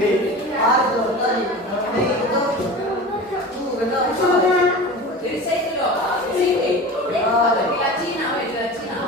Jadi saya itu loh, sini. Ada di Cina, di Cina.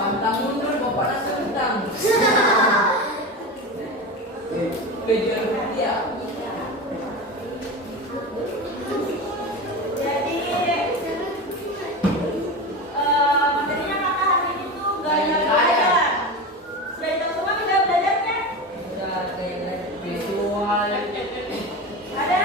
Pantang mundur, bapak nasi kentang. Kejar dia. Jadi materinya kakak hari ini tuh gaya belajar. Sudah tahu semua gaya belajarnya? Udah kayak visual. Ada?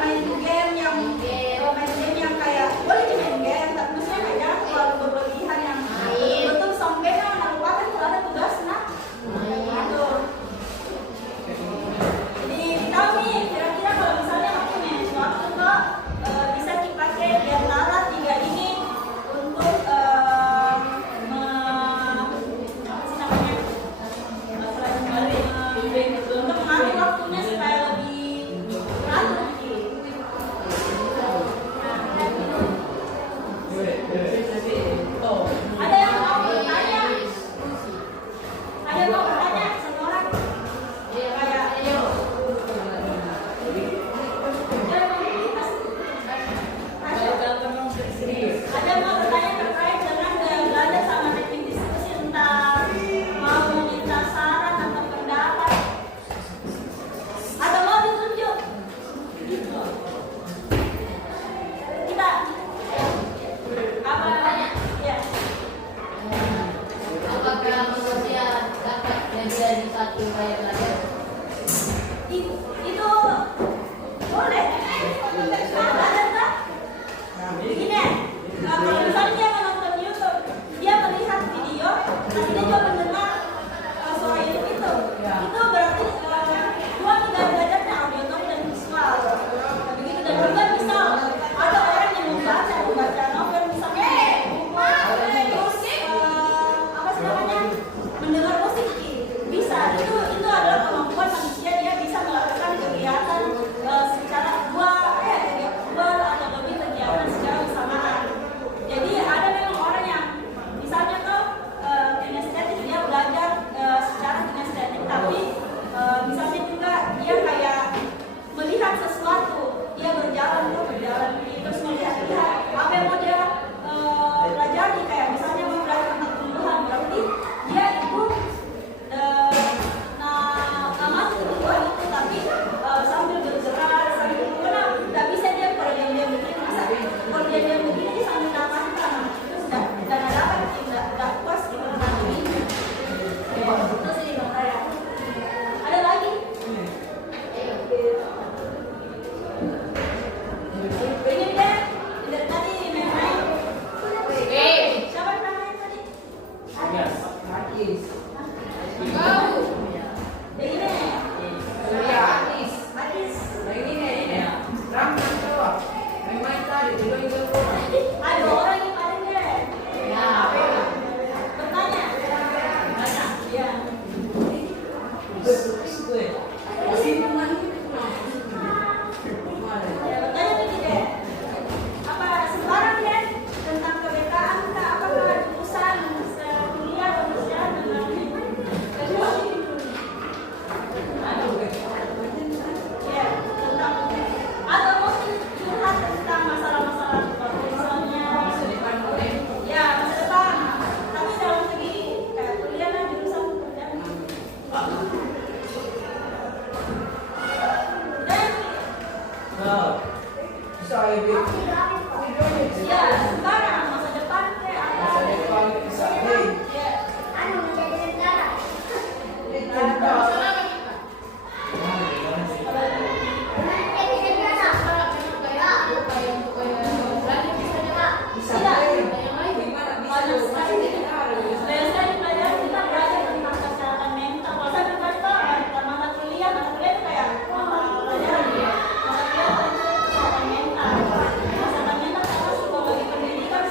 main game yang kayak boleh main game, tapi maksudnya kayak jangan terlalu berlebihan yang betul sampai anak lupa kan kalau ada tugas nah. Aduh. Jadi tahu nih kira-kira kalau misalnya aku punya suatu kok bisa dipakai di antara tiga ini untuk untuk mengambil waktunya supaya lebih teratur. Ada yang mau bertanya? Ada yang mau bertanya? Satu orang? Kayak ada yang mau bertanya terkait dengan belajar sama teknik diskusi tentang mau minta saran atau pendapat atau mau ditunjuk kita apa ya Apakah manusia dapat belajar di satu gaya belajar? itu boleh ada tak begini kalau misalnya dia menonton YouTube dia melihat video tapi dia juga mendengar suara YouTube itu berarti dua tiga belajarnya auditory dan visual begitu. Dan juga misal ada orang yang membaca novel misalnya apa sih namanya mendengar musik bisa itu adalah kemampuan manusia, dia bisa melakukan kegiatan secara dua atau lebih kegiatan secara bersamaan. Jadi ada memang orang yang misalnya tuh kinestetik dia belajar secara kinestetik tapi misalnya juga dia kayak melihat sesuatu, dia berjalan terus melihat apa yang mau dia pelajari, kayak misalnya mau belajar tentang tumbuhan berarti dia itu amati tumbuhan itu tapi sambil bergerak sambil tidak bisa dia kalau dia begini masa kalau dia begini dia sambil nafas tanam itu sudah dan ada apa tidak puas di mana ini itu sih bang saya. Ada lagi? Pengen deh tidak tadi main-main. Siapa yang main tadi? Hadis. Kau. Begini. Iya, hadis. Hadis. Nah ini. Ramai tuh. Main tadi itu. Ada orang yang paling deh. Ya. Bertanya. Ya. Ya, bertanya begini. Apa sembarang deh tentang kebetaan kah? Apakah jurusan kuliah manusia dengan ya tentang atau mungkin curhat tentang masalah-masalah misalnya ya masa depan tapi dalam segi kayak kuliah kan jurusan dan Saya ya sembarang masa depan kayak apa masa depan bisa deh. ya menjadi negara Bisa deh. Gimana bisa? banyak sekali pelajaran kita belajar tentang kesehatan mental. Kalau saya pribadi tuh mata kuliah itu kayak pelajaran mata kuliah itu kesehatan mental karena psikologi pendidikan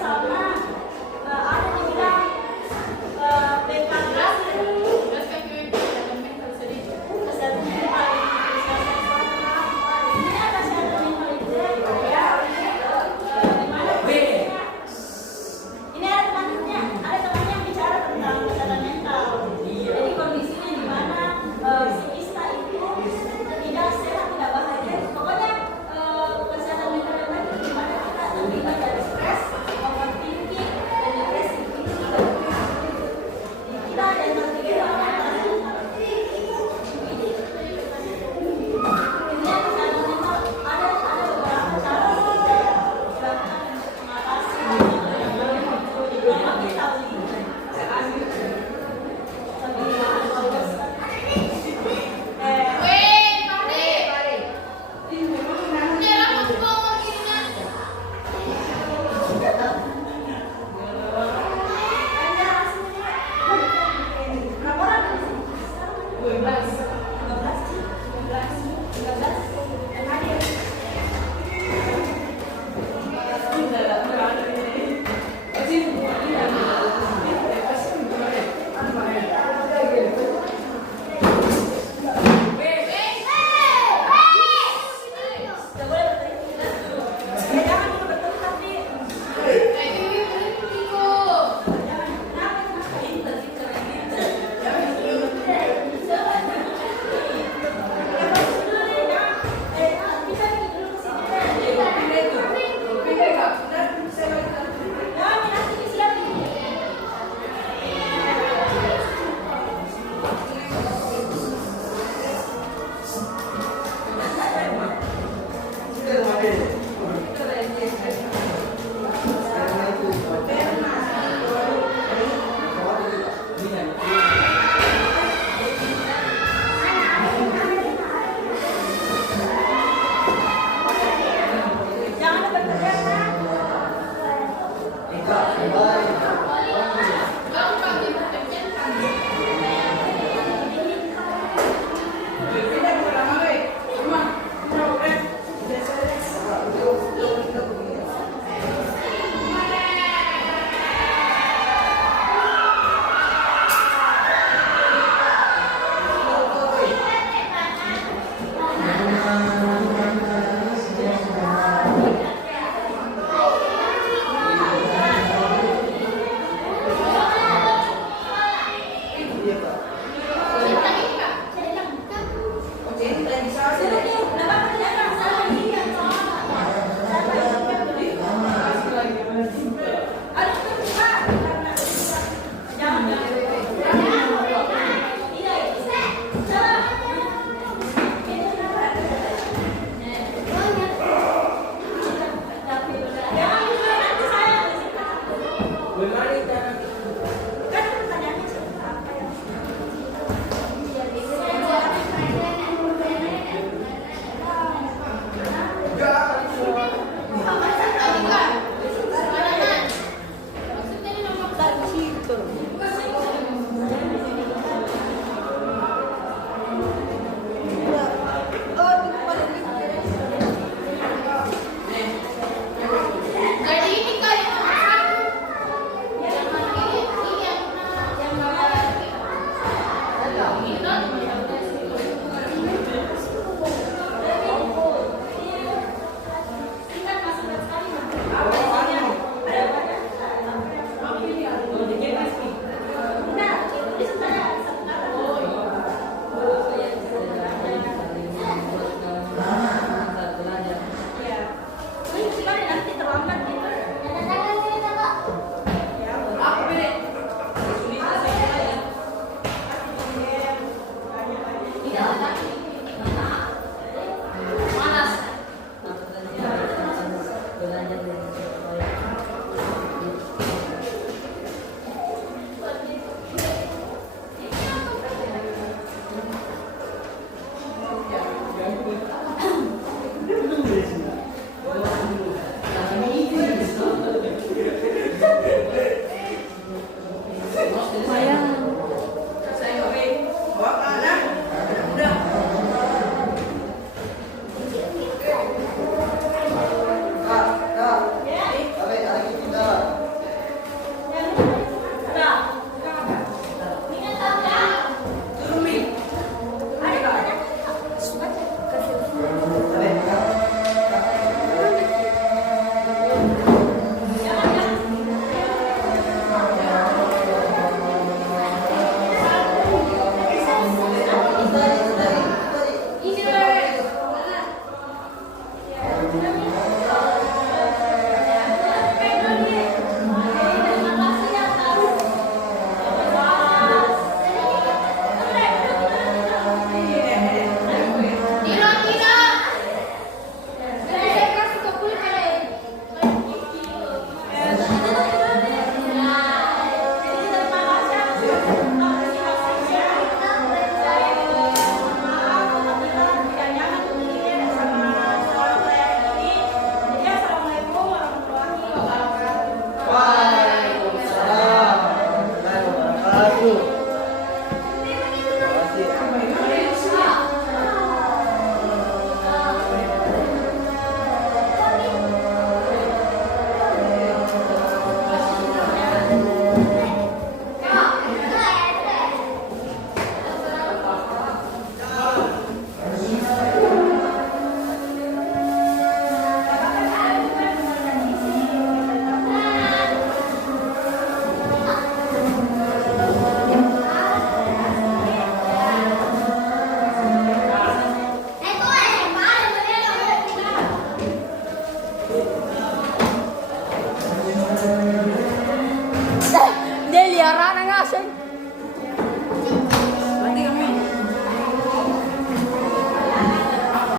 Anak-anak asing.